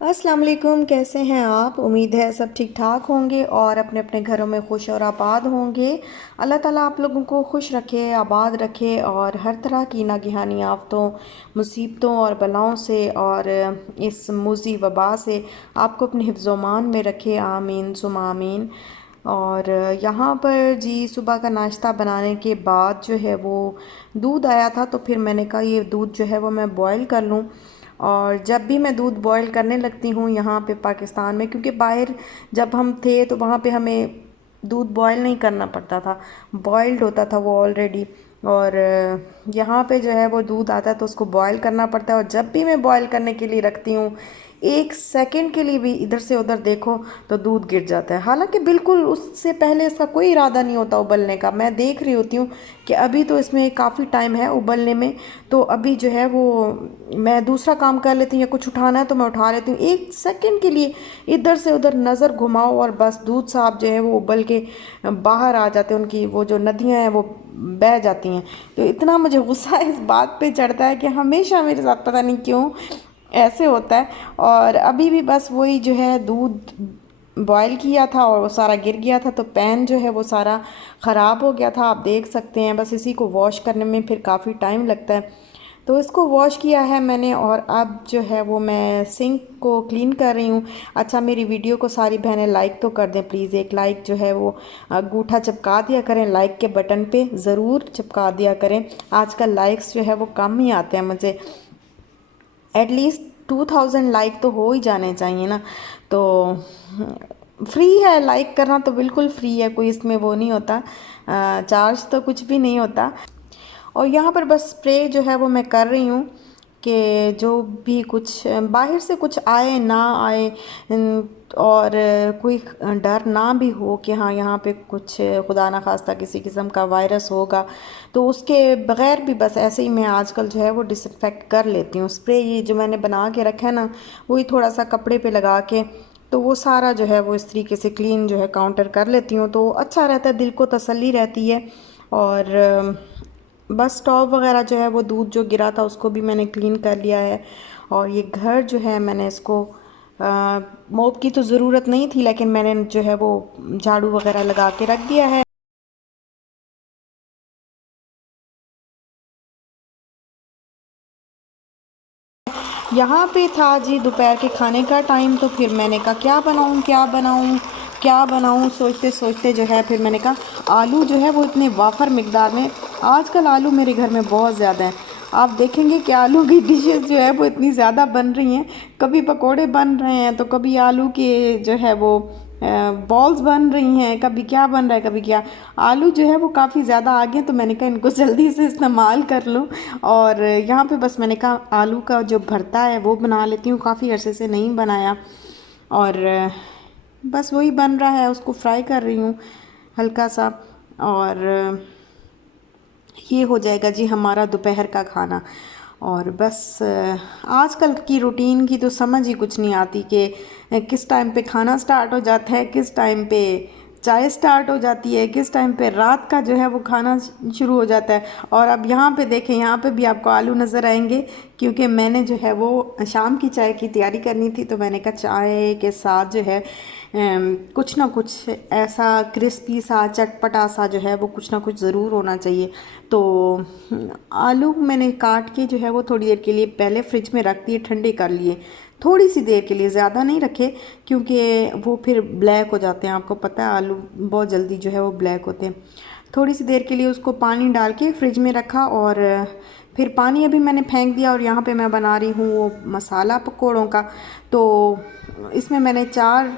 अस्सलाम वालेकुम। कैसे हैं आप? उम्मीद है सब ठीक ठाक होंगे और अपने अपने घरों में खुश और आबाद होंगे। अल्लाह ताला आप लोगों को खुश रखे, आबाद रखे और हर तरह की नागहानी आफतों, मुसीबतों और बलाओं से और इस मुज़ी वबा से आपको अपने हिफ्ज़-ओ-मान में रखे। आमीन सुमा आमीन। और यहाँ पर जी सुबह का नाश्ता बनाने के बाद जो है वो दूध आया था, तो फिर मैंने कहा ये दूध जो है वो मैं बॉयल कर लूँ। और जब भी मैं दूध बॉयल करने लगती हूँ यहाँ पे पाकिस्तान में, क्योंकि बाहर जब हम थे तो वहाँ पे हमें दूध बॉयल नहीं करना पड़ता था, बॉइल्ड होता था वो ऑलरेडी। और यहाँ पे जो है वो दूध आता है तो उसको बॉयल करना पड़ता है। और जब भी मैं बॉयल करने के लिए रखती हूँ, एक सेकंड के लिए भी इधर से उधर देखो तो दूध गिर जाता है। हालांकि बिल्कुल उससे पहले इसका कोई इरादा नहीं होता उबलने का। मैं देख रही होती हूँ कि अभी तो इसमें काफ़ी टाइम है उबलने में, तो अभी जो है वो मैं दूसरा काम कर लेती हूँ या कुछ उठाना है तो मैं उठा लेती हूँ। एक सेकंड के लिए इधर से उधर नज़र घुमाओ और बस दूध साहब जो है वो उबल के बाहर आ जाते हैं, उनकी वो जो नदियाँ हैं वो बह जाती हैं। तो इतना मुझे गुस्सा इस बात पे चढ़ता है कि हमेशा मेरे साथ पता नहीं क्यों ऐसे होता है। और अभी भी बस वही जो है दूध बॉयल किया था और वो सारा गिर गया था, तो पैन जो है वो सारा ख़राब हो गया था, आप देख सकते हैं। बस इसी को वॉश करने में फिर काफ़ी टाइम लगता है। तो इसको वॉश किया है मैंने और अब जो है वो मैं सिंक को क्लीन कर रही हूँ। अच्छा, मेरी वीडियो को सारी बहनें लाइक तो कर दें प्लीज़। एक लाइक जो है वो अंगूठा चिपका दिया करें, लाइक के बटन पे ज़रूर चिपका दिया करें। आजकल लाइक्स जो है वो कम ही आते हैं मुझे, एटलीस्ट 2000 लाइक तो हो ही जाने चाहिए ना। तो फ्री है लाइक करना, तो बिल्कुल फ्री है, कोई इसमें वो नहीं होता, चार्ज तो कुछ भी नहीं होता। और यहाँ पर बस स्प्रे जो है वो मैं कर रही हूँ कि जो भी कुछ बाहर से कुछ आए ना आए, और कोई डर ना भी हो कि हाँ यहाँ पे कुछ खुदा ना खास्ता किसी किस्म का वायरस होगा, तो उसके बगैर भी बस ऐसे ही मैं आजकल जो है वो डिसइंफेक्ट कर लेती हूँ। स्प्रे ये जो मैंने बना के रखा है ना, वही थोड़ा सा कपड़े पे लगा के तो वो सारा जो है वो इस तरीके से क्लीन जो है काउंटर कर लेती हूँ, तो अच्छा रहता है, दिल को तसल्ली रहती है। और बस स्टोव वगैरह जो है वो दूध जो गिरा था उसको भी मैंने क्लीन कर लिया है। और ये घर जो है मैंने इसको मोप की तो ज़रूरत नहीं थी, लेकिन मैंने जो है वो झाड़ू वगैरह लगा के रख दिया है। यहाँ पे था जी दोपहर के खाने का टाइम, तो फिर मैंने कहा क्या बनाऊँ क्या बनाऊँ क्या बनाऊँ, सोचते सोचते जो है फिर मैंने कहा आलू जो है वो इतने वाफर मकदार में, आजकल आलू मेरे घर में बहुत ज़्यादा है। आप देखेंगे कि आलू की डिशेस जो है वो इतनी ज़्यादा बन रही हैं, कभी पकोड़े बन रहे हैं तो कभी आलू के जो है वो बॉल्स बन रही हैं, कभी क्या बन रहा है कभी क्या। आलू जो है वो काफ़ी ज़्यादा आ गए, तो मैंने कहा इनको जल्दी से इस्तेमाल कर लूँ। और यहाँ पे बस मैंने कहा आलू का जो भरता है वो बना लेती हूँ, काफ़ी अरसे से नहीं बनाया। और बस वही बन रहा है, उसको फ्राई कर रही हूँ हल्का सा। और ये हो जाएगा जी हमारा दोपहर का खाना। और बस आजकल की रूटीन की तो समझ ही कुछ नहीं आती कि किस टाइम पे खाना स्टार्ट हो जाता है, किस टाइम पे चाय स्टार्ट हो जाती है, किस टाइम पे रात का जो है वो खाना शुरू हो जाता है। और अब यहाँ पे देखें, यहाँ पे भी आपको आलू नज़र आएंगे, क्योंकि मैंने जो है वो शाम की चाय की तैयारी करनी थी, तो मैंने कहा चाय के साथ जो है कुछ ना कुछ ऐसा क्रिस्पी सा चटपटा सा जो है वो कुछ ना कुछ ज़रूर होना चाहिए। तो आलू मैंने काट के जो है वो थोड़ी देर के लिए पहले फ्रिज में रख दिए, ठंडे कर लिए, थोड़ी सी देर के लिए, ज़्यादा नहीं रखे, क्योंकि वो फिर ब्लैक हो जाते हैं। आपको पता है आलू बहुत जल्दी जो है वो ब्लैक होते हैं। थोड़ी सी देर के लिए उसको पानी डाल के फ्रिज में रखा, और फिर पानी अभी मैंने फेंक दिया। और यहाँ पे मैं बना रही हूँ वो मसाला पकोड़ों का। तो इसमें मैंने 4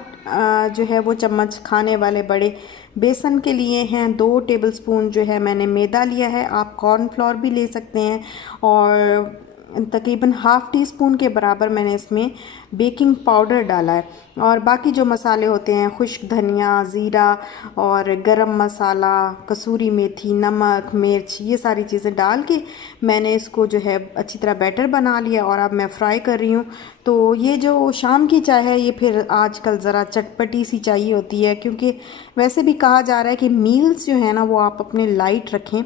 जो है वो चम्मच खाने वाले बड़े बेसन के लिए हैं, 2 टेबलस्पून जो है मैंने मैदा लिया है, आप कॉर्नफ्लोर भी ले सकते हैं। और तकरीबन हाफ़ टी स्पून के बराबर मैंने इसमें बेकिंग पाउडर डाला है। और बाकी जो मसाले होते हैं, खुश्क धनिया, ज़ीरा और गरम मसाला, कसूरी मेथी, नमक, मिर्च, ये सारी चीज़ें डाल के मैंने इसको जो है अच्छी तरह बैटर बना लिया, और अब मैं फ्राई कर रही हूँ। तो ये जो शाम की चाय है ये फिर आजकल ज़रा चटपटी सी चाहिए होती है, क्योंकि वैसे भी कहा जा रहा है कि मील्स जो है ना वो आप अपने लाइट रखें,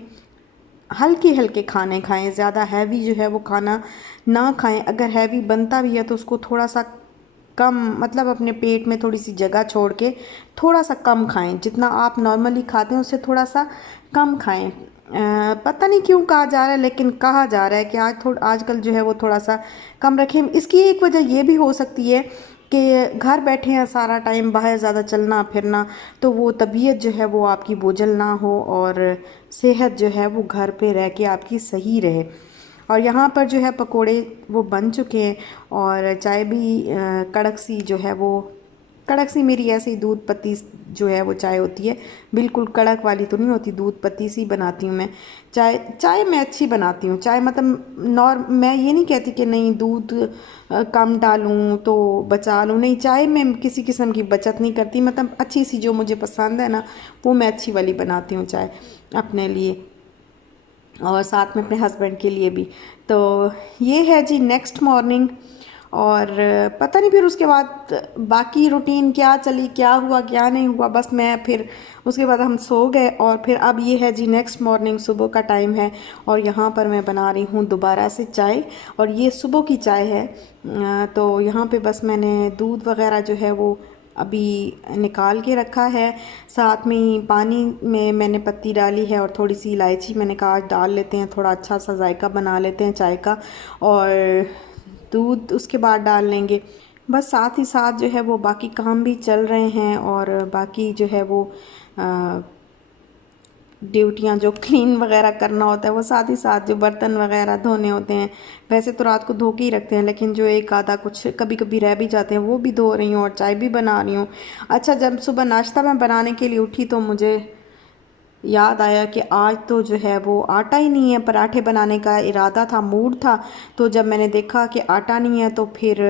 हल्के हल्के खाने खाएं, ज़्यादा हैवी जो है वो खाना ना खाएं। अगर हैवी बनता भी है तो उसको थोड़ा सा कम, मतलब अपने पेट में थोड़ी सी जगह छोड़ के थोड़ा सा कम खाएं, जितना आप नॉर्मली खाते हैं उससे थोड़ा सा कम खाएं। पता नहीं क्यों कहा जा रहा है, लेकिन कहा जा रहा है कि आजकल जो है वो थोड़ा सा कम रखें। इसकी एक वजह ये भी हो सकती है कि घर बैठे हैं सारा टाइम, बाहर ज़्यादा चलना फिरना, तो वो तबीयत जो है वो आपकी बोझल ना हो और सेहत जो है वो घर पे रह के आपकी सही रहे। और यहाँ पर जो है पकोड़े वो बन चुके हैं और चाय भी कड़क सी जो है वो, कड़क सी मेरी ऐसे ही दूध पत्ती जो है वो चाय होती है, बिल्कुल कड़क वाली तो नहीं होती, दूध पत्ती सी बनाती हूँ मैं चाय। चाय मैं अच्छी बनाती हूँ चाय, मतलब मैं ये नहीं कहती कि नहीं दूध कम डालूँ तो बचा लूँ, नहीं, चाय में किसी किस्म की बचत नहीं करती, मतलब अच्छी सी जो मुझे पसंद है ना वो मैं अच्छी वाली बनाती हूँ चाय अपने लिए और साथ में अपने हस्बैंड के लिए भी। तो ये है जी नेक्स्ट मॉर्निंग। और पता नहीं फिर उसके बाद बाकी रूटीन क्या चली, क्या हुआ क्या नहीं हुआ, बस मैं फिर उसके बाद हम सो गए। और फिर अब ये है जी नेक्स्ट मॉर्निंग, सुबह का टाइम है और यहाँ पर मैं बना रही हूँ दोबारा से चाय, और ये सुबह की चाय है। तो यहाँ पे बस मैंने दूध वगैरह जो है वो अभी निकाल के रखा है, साथ में ही पानी में मैंने पत्ती डाली है और थोड़ी सी इलायची मैंने कहा आज डाल लेते हैं, थोड़ा अच्छा सा जायका बना लेते हैं चाय का। और दूध उसके बाद डाल लेंगे। बस साथ ही साथ जो है वो बाकी काम भी चल रहे हैं और बाकी जो है वो ड्यूटियाँ जो क्लीन वगैरह करना होता है वो साथ ही साथ, जो बर्तन वगैरह धोने होते हैं वैसे तो रात को धो के ही रखते हैं, लेकिन जो एक आधा कुछ कभी कभी रह भी जाते हैं वो भी धो रही हूँ और चाय भी बना रही हूँ। अच्छा, जब सुबह नाश्ता मैं बनाने के लिए उठी तो मुझे याद आया कि आज तो जो है वो आटा ही नहीं है, पराठे बनाने का इरादा था, मूड था। तो जब मैंने देखा कि आटा नहीं है तो फिर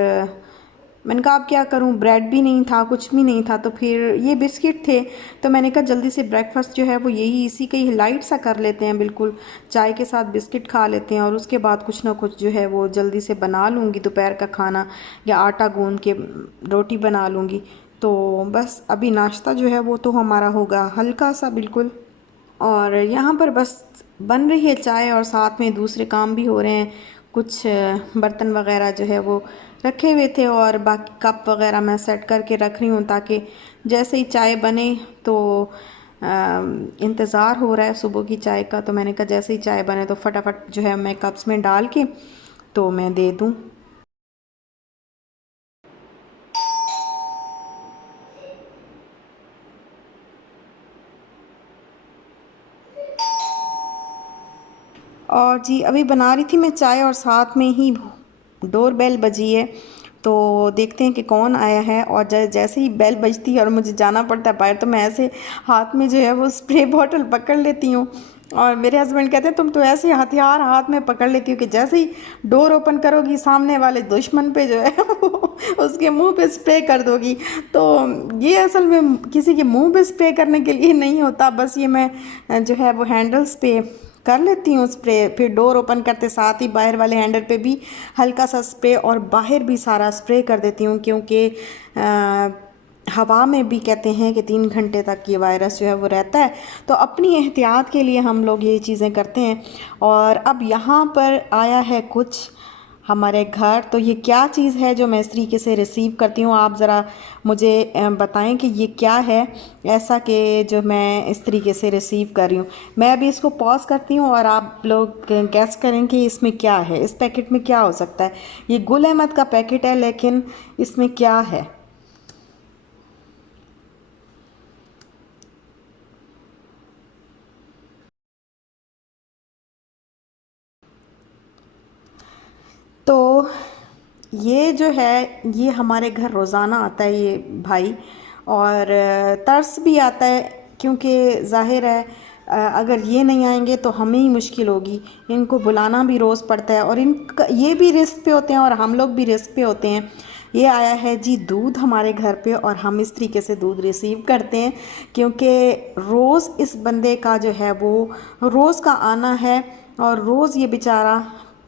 मैंने कहा अब क्या करूं, ब्रेड भी नहीं था, कुछ भी नहीं था, तो फिर ये बिस्किट थे। तो मैंने कहा जल्दी से ब्रेकफास्ट जो है वो यही इसी का ही लाइट सा कर लेते हैं, बिल्कुल चाय के साथ बिस्किट खा लेते हैं और उसके बाद कुछ ना कुछ जो है वो जल्दी से बना लूँगी दोपहर का खाना, या आटा गूंद के रोटी बना लूँगी। तो बस अभी नाश्ता जो है वो तो हमारा होगा हल्का सा बिल्कुल। और यहाँ पर बस बन रही है चाय और साथ में दूसरे काम भी हो रहे हैं, कुछ बर्तन वगैरह जो है वो रखे हुए थे और बाकी कप वगैरह मैं सेट करके रख रही हूँ ताकि जैसे ही चाय बने तो इंतज़ार हो रहा है सुबह की चाय का, तो मैंने कहा जैसे ही चाय बने तो फटाफट जो है मैं कप्स में डाल के तो मैं दे दूँ। और जी अभी बना रही थी मैं चाय और साथ में ही डोर बेल बजी है, तो देखते हैं कि कौन आया है। और जैसे ही बेल बजती है और मुझे जाना पड़ता है बाहर, तो मैं ऐसे हाथ में जो है वो स्प्रे बॉटल पकड़ लेती हूँ। और मेरे हस्बैंड कहते हैं तुम तो ऐसे हथियार हाथ में पकड़ लेती हो कि जैसे ही डोर ओपन करोगी सामने वाले दुश्मन पे जो है वो उसके मुंह पे स्प्रे कर दोगी। तो ये असल में किसी के मुंह पे स्प्रे करने के लिए नहीं होता, बस ये मैं जो है वो हैंडल्स पे कर लेती हूँ स्प्रे, फिर डोर ओपन करते साथ ही बाहर वाले हैंडल पे भी हल्का सा स्प्रे और बाहर भी सारा स्प्रे कर देती हूँ, क्योंकि हवा में भी कहते हैं कि 3 घंटे तक ये वायरस जो है वो रहता है। तो अपनी एहतियात के लिए हम लोग ये चीज़ें करते हैं। और अब यहाँ पर आया है कुछ हमारे घर, तो ये क्या चीज़ है जो मैं इस तरीके से रिसीव करती हूँ, आप ज़रा मुझे बताएं कि ये क्या है ऐसा कि जो मैं इस तरीके से रिसीव कर रही हूँ। मैं अभी इसको पॉज करती हूँ और आप लोग गैस करें कि इसमें क्या है, इस पैकेट में क्या हो सकता है। ये गुल अहमद का पैकेट है, लेकिन इसमें क्या है। तो ये जो है ये हमारे घर रोज़ाना आता है ये भाई, और तरस भी आता है क्योंकि ज़ाहिर है अगर ये नहीं आएंगे तो हमें ही मुश्किल होगी, इनको बुलाना भी रोज़ पड़ता है और इनका ये भी रिस्क पे होते हैं और हम लोग भी रिस्क पे होते हैं। ये आया है जी दूध हमारे घर पे और हम इस तरीके से दूध रिसीव करते हैं, क्योंकि रोज़ इस बंदे का जो है वो रोज़ का आना है और रोज़ ये बेचारा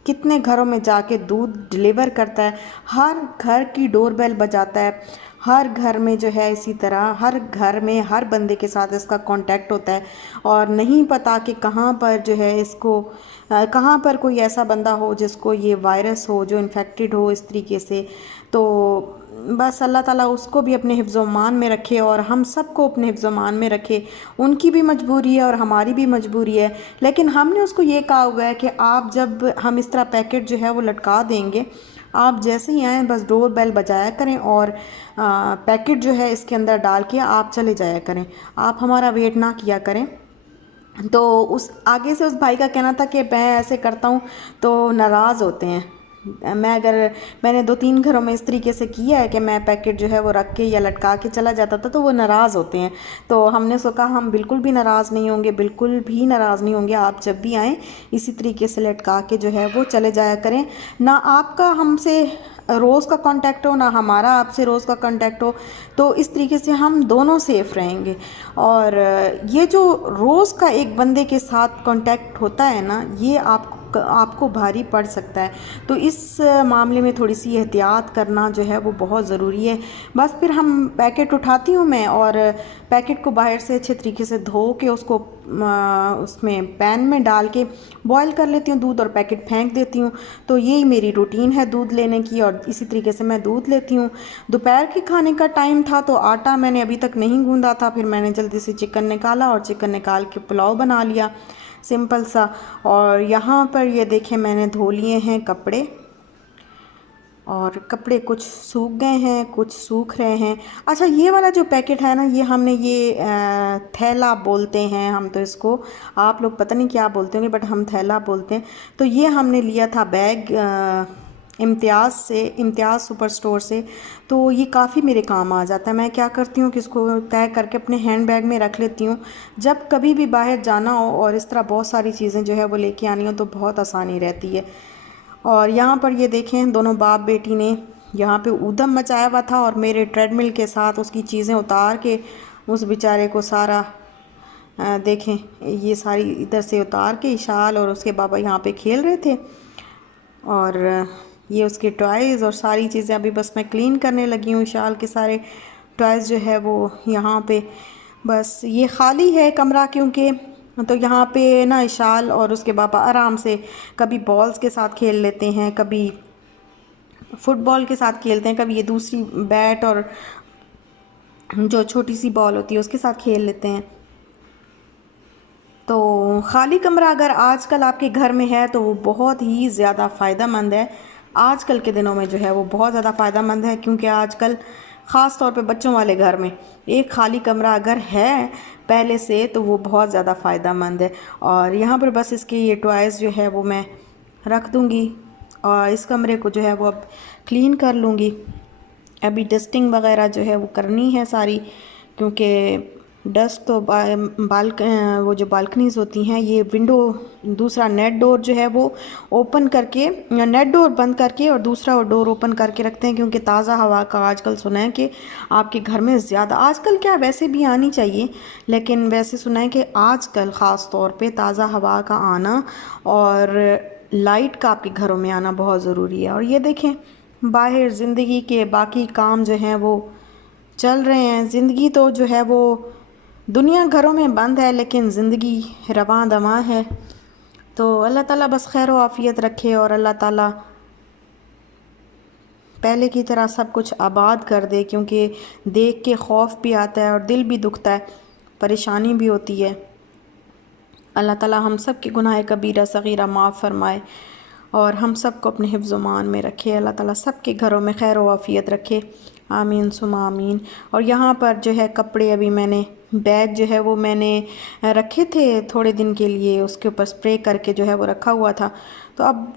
कितने घरों में जाके दूध डिलीवर करता है, हर घर की डोरबेल बजाता है, हर घर में जो है इसी तरह हर घर में हर बंदे के साथ इसका कांटेक्ट होता है। और नहीं पता कि कहाँ पर जो है इसको कहाँ पर कोई ऐसा बंदा हो जिसको ये वायरस हो, जो इन्फेक्टेड हो इस तरीके से। तो बस अल्लाह ताला उसको भी अपने हिफ्ज़ मान में रखे और हम सबको अपने हिफ्ज़ मान में रखे। उनकी भी मजबूरी है और हमारी भी मजबूरी है, लेकिन हमने उसको ये कहा हुआ है कि आप जब हम इस तरह पैकेट जो है वो लटका देंगे, आप जैसे ही आएँ बस डोर बेल बजाया करें और पैकेट जो है इसके अंदर डाल के आप चले जाया करें, आप हमारा वेट ना किया करें। तो उस आगे से उस भाई का कहना था कि मैं ऐसे करता हूँ तो नाराज़ होते हैं। मैंने 2-3 घरों में इस तरीके से किया है कि मैं पैकेट जो है वो रख के या लटका के चला जाता था तो वो नाराज़ होते हैं। तो हमने सोचा हम बिल्कुल भी नाराज़ नहीं होंगे, बिल्कुल भी नाराज़ नहीं होंगे। आप जब भी आएँ इसी तरीके से लटका के जो है वो चले जाया करें। ना आपका हमसे रोज़ का कांटेक्ट हो, ना हमारा आपसे रोज़ का कांटेक्ट हो, तो इस तरीके से हम दोनों सेफ़ रहेंगे। और ये जो रोज़ का एक बंदे के साथ कांटेक्ट होता है ना, ये आपको भारी पड़ सकता है। तो इस मामले में थोड़ी सी एहतियात करना जो है वो बहुत ज़रूरी है। बस फिर हम पैकेट उठाती हूँ मैं और पैकेट को बाहर से अच्छे तरीके से धो के उसको उसमें पैन में डाल के बॉईल कर लेती हूँ दूध, और पैकेट फेंक देती हूँ। तो यही मेरी रूटीन है दूध लेने की, और इसी तरीके से मैं दूध लेती हूँ। दोपहर के खाने का टाइम था तो आटा मैंने अभी तक नहीं गूंदा था, फिर मैंने जल्दी से चिकन निकाला और चिकन निकाल के पुलाव बना लिया सिंपल सा। और यहाँ पर ये देखें मैंने धो लिए हैं कपड़े, और कपड़े कुछ सूख गए हैं, कुछ सूख रहे हैं। अच्छा, ये वाला जो पैकेट है ना, ये हमने ये थैला बोलते हैं हम तो इसको, आप लोग पता नहीं क्या बोलते होंगे बट हम थैला बोलते हैं। तो ये हमने लिया था बैग इम्तियाज़ सुपर स्टोर से। तो ये काफ़ी मेरे काम आ जाता है। मैं क्या करती हूँ कि इसको तय करके अपने हैंड बैग में रख लेती हूँ, जब कभी भी बाहर जाना हो और इस तरह बहुत सारी चीज़ें जो है वो लेके आनी हो तो बहुत आसानी रहती है। और यहाँ पर ये देखें दोनों बाप बेटी ने यहाँ पे ऊधम मचाया हुआ था, और मेरे ट्रेडमिल के साथ उसकी चीज़ें उतार के उस बेचारे को सारा देखें ये सारी इधर से उतार के शाल, और उसके बाबा यहाँ पे खेल रहे थे। और ये उसके टॉयज़ और सारी चीज़ें अभी बस मैं क्लीन करने लगी हूँ। शाल के सारे टॉयज़ जो है वो यहाँ पे, बस ये खाली है कमरा क्योंकि, तो यहाँ पे ना इशाल और उसके पापा आराम से कभी बॉल्स के साथ खेल लेते हैं, कभी फुटबॉल के साथ खेलते हैं, कभी ये दूसरी बैट और जो छोटी सी बॉल होती है उसके साथ खेल लेते हैं। तो खाली कमरा अगर आजकल आपके घर में है तो वो बहुत ही ज़्यादा फ़ायदेमंद है। आजकल के दिनों में जो है वो बहुत ज़्यादा फ़ायदेमंद है, क्योंकि आजकल ख़ास तौर पे बच्चों वाले घर में एक खाली कमरा अगर है पहले से तो वो बहुत ज़्यादा फ़ायदेमंद है। और यहाँ पर बस इसके ये टॉयज़ जो है वो मैं रख दूँगी, और इस कमरे को जो है वो अब क्लीन कर लूँगी। अभी डस्टिंग वगैरह जो है वो करनी है सारी, क्योंकि डस्ट तो वो जो बालकनीज़ होती हैं, ये विंडो दूसरा नेट डोर जो है वो ओपन करके, नेट डोर बंद करके और दूसरा डोर ओपन करके रखते हैं, क्योंकि ताज़ा हवा का आजकल सुना है कि आपके घर में ज़्यादा, आजकल क्या वैसे भी आनी चाहिए, लेकिन वैसे सुना है कि आजकल ख़ास तौर पे ताज़ा हवा का आना और लाइट का आपके घरों में आना बहुत ज़रूरी है। और ये देखें बाहर ज़िंदगी के बाकी काम जो हैं वो चल रहे हैं। ज़िंदगी तो जो है वो दुनिया घरों में बंद है, लेकिन ज़िंदगी रवां दवां है। तो अल्लाह ताला बस खैर व आफ़ियत रखे, और अल्लाह ताला पहले की तरह सब कुछ आबाद कर दे, क्योंकि देख के खौफ भी आता है और दिल भी दुखता है, परेशानी भी होती है। अल्लाह ताला हम सब के गुनाह कबीरा सगीरा माफ़ फरमाए और हम सब को अपने हिफ्ज़ मान में रखे। अल्लाह ताला सब के घरों में खैर व आफ़ियत रखे, आमीन सुमा आमीन। और यहाँ पर जो है कपड़े अभी मैंने बैग जो है वो मैंने रखे थे थोड़े दिन के लिए, उसके ऊपर स्प्रे करके जो है वो रखा हुआ था। तो अब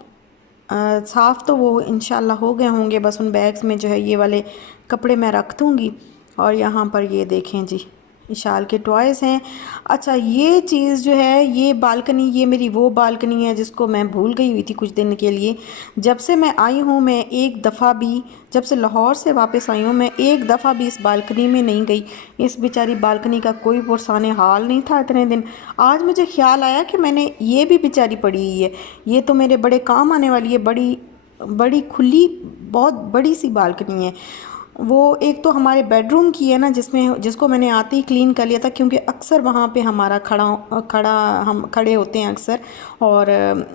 साफ़ तो वो इंशाल्लाह हो गए होंगे, बस उन बैग्स में जो है ये वाले कपड़े मैं रख दूँगी। और यहाँ पर ये देखें जी इशाल के टॉयज़ हैं। अच्छा, ये चीज़ जो है ये बालकनी, ये मेरी वो बालकनी है जिसको मैं भूल गई हुई थी कुछ दिन के लिए। जब से मैं आई हूँ मैं एक दफ़ा भी, जब से लाहौर से वापस आई हूँ मैं एक दफ़ा भी इस बालकनी में नहीं गई। इस बेचारी बालकनी का कोई पुरसाने हाल नहीं था इतने दिन। आज मुझे ख्याल आया कि मैंने ये भी बेचारी पड़ी हुई है, ये तो मेरे बड़े काम आने वाली है। बड़ी बड़ी खुली बहुत बड़ी सी बालकनी है। वो एक तो हमारे बेडरूम की है ना, जिसको मैंने आते ही क्लीन कर लिया था, क्योंकि अक्सर वहाँ पे हमारा खड़ा खड़ा हम खड़े होते हैं अक्सर, और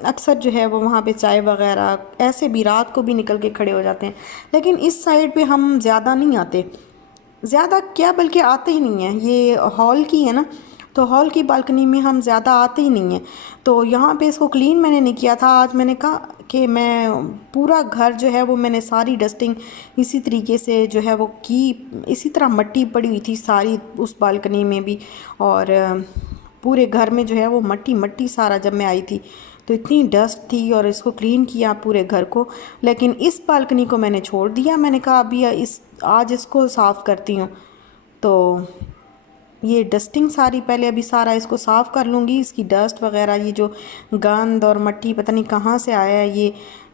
अक्सर जो है वो वहाँ पे चाय वगैरह ऐसे भी रात को भी निकल के खड़े हो जाते हैं। लेकिन इस साइड पे हम ज़्यादा नहीं आते, ज़्यादा क्या बल्कि आते ही नहीं हैं। ये हॉल की है ना, तो हॉल की बालकनी में हम ज़्यादा आते ही नहीं हैं। तो यहाँ पे इसको क्लीन मैंने नहीं किया था। आज मैंने कहा कि मैं पूरा घर जो है वो मैंने सारी डस्टिंग इसी तरीके से जो है वो की। इसी तरह मट्टी पड़ी हुई थी सारी उस बालकनी में भी, और पूरे घर में जो है वो मट्टी मट्टी सारा। जब मैं आई थी तो इतनी डस्ट थी, और इसको क्लीन किया पूरे घर को। लेकिन इस बालकनी को मैंने छोड़ दिया। मैंने कहा अभी आज इसको साफ़ करती हूँ। तो ये डस्टिंग सारी पहले अभी सारा इसको साफ़ कर लूँगी। इसकी डस्ट वगैरह, ये जो गंद और मट्टी पता नहीं कहाँ से आया है, ये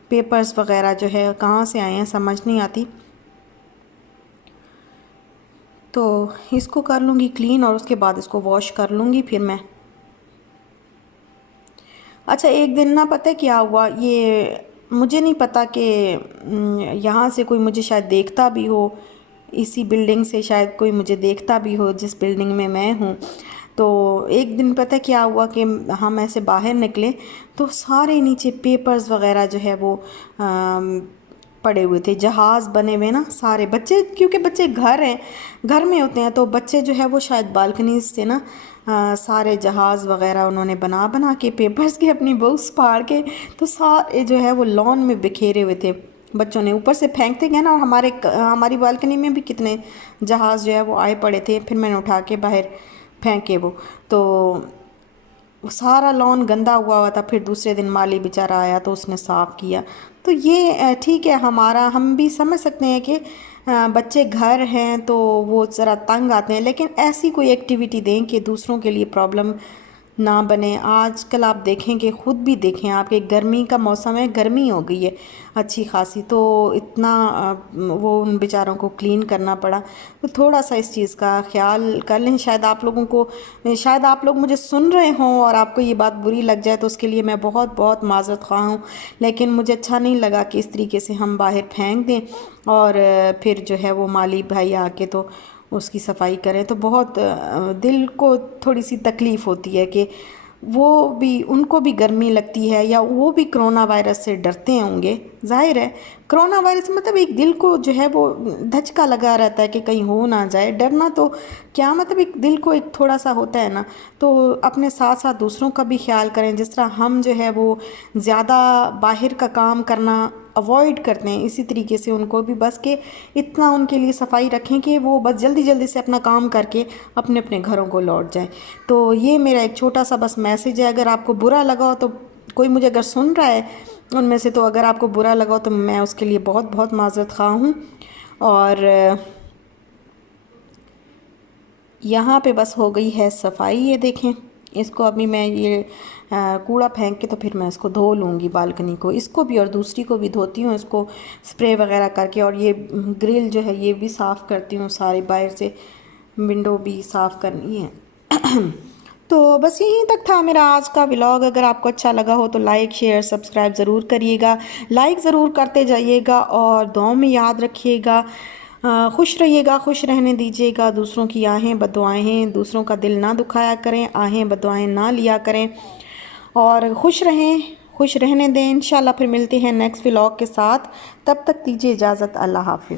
पेपर्स वगैरह जो है कहाँ से आए हैं समझ नहीं आती। तो इसको कर लूँगी क्लीन, और उसके बाद इसको वॉश कर लूँगी फिर मैं। अच्छा, एक दिन ना पता है क्या हुआ, ये मुझे नहीं पता कि यहाँ से कोई मुझे शायद देखता भी हो, इसी बिल्डिंग से शायद कोई मुझे देखता भी हो जिस बिल्डिंग में मैं हूँ। तो एक दिन पता है क्या हुआ कि हम ऐसे बाहर निकले तो सारे नीचे पेपर्स वगैरह जो है वो पड़े हुए थे, जहाज़ बने हुए ना सारे। बच्चे, क्योंकि बच्चे घर में होते हैं, तो बच्चे जो है वो शायद बालकनी से ना सारे जहाज़ वगैरह उन्होंने बना बना के पेपर्स के अपनी बुक्स फाड़ के, तो सारे जो है वो लॉन में बिखेरे हुए थे। बच्चों ने ऊपर से फेंकते गए ना, और हमारी बालकनी में भी कितने जहाज़ जो है वो आए पड़े थे। फिर मैंने उठा के बाहर फेंके वो, तो सारा लॉन गंदा हुआ था। फिर दूसरे दिन माली बेचारा आया तो उसने साफ़ किया। तो ये ठीक है, हम भी समझ सकते हैं कि बच्चे घर हैं तो वो ज़रा तंग आते हैं, लेकिन ऐसी कोई एक्टिविटी दें कि दूसरों के लिए प्रॉब्लम ना बने। आजकल आप देखेंगे, ख़ुद भी देखें आपके, गर्मी का मौसम है, गर्मी हो गई है अच्छी खासी, तो इतना वो उन बेचारों को क्लीन करना पड़ा। तो थोड़ा सा इस चीज़ का ख्याल कर लें। शायद आप लोग मुझे सुन रहे हों और आपको ये बात बुरी लग जाए, तो उसके लिए मैं बहुत बहुत माज़रत ख़्वाह हूँ। लेकिन मुझे अच्छा नहीं लगा कि इस तरीके से हम बाहर फेंक दें, और फिर जो है वो माली भाई आके तो उसकी सफाई करें। तो बहुत दिल को थोड़ी सी तकलीफ़ होती है कि उनको भी गर्मी लगती है, या वो भी कोरोना वायरस से डरते होंगे। जाहिर है, कोरोना वायरस मतलब एक दिल को जो है वो धचका लगा रहता है कि कहीं हो ना जाए। डरना तो क्या मतलब, एक दिल को एक थोड़ा सा होता है ना। तो अपने साथ साथ दूसरों का भी ख्याल करें। जिस तरह हम जो है वो ज़्यादा बाहर का काम करना अवॉइड करते हैं, इसी तरीके से उनको भी बस के इतना उनके लिए सफाई रखें कि वो बस जल्दी जल्दी से अपना काम करके अपने अपने घरों को लौट जाएं। तो ये मेरा एक छोटा सा बस मैसेज है। अगर आपको बुरा लगा हो, तो कोई मुझे अगर सुन रहा है उनमें से, तो अगर आपको बुरा लगा हो तो मैं उसके लिए बहुत बहुत माज़रत ख़्वाह हूँ। और यहाँ पे बस हो गई है सफाई, ये देखें। इसको अभी मैं ये कूड़ा फेंक के तो फिर मैं इसको धो लूँगी, बालकनी को, इसको भी और दूसरी को भी धोती हूँ, इसको स्प्रे वगैरह करके। और ये ग्रिल जो है ये भी साफ़ करती हूँ, सारी बाहर से विंडो भी साफ़ करनी है। तो बस यहीं तक था मेरा आज का व्लॉग। अगर आपको अच्छा लगा हो तो लाइक शेयर सब्सक्राइब ज़रूर करिएगा, लाइक ज़रूर करते जाइएगा, और दुआओं में याद रखिएगा। खुश रहिएगा, खुश रहने दीजिएगा। दूसरों की आहें बदुआएं हैं, दूसरों का दिल ना दुखाया करें, आहें बदुआएं ना लिया करें, और खुश रहें, खुश रहने दें। इंशाल्लाह फिर मिलते हैं नेक्स्ट व्लॉग के साथ। तब तक दीजिए इजाज़त। अल्लाह हाफिज़।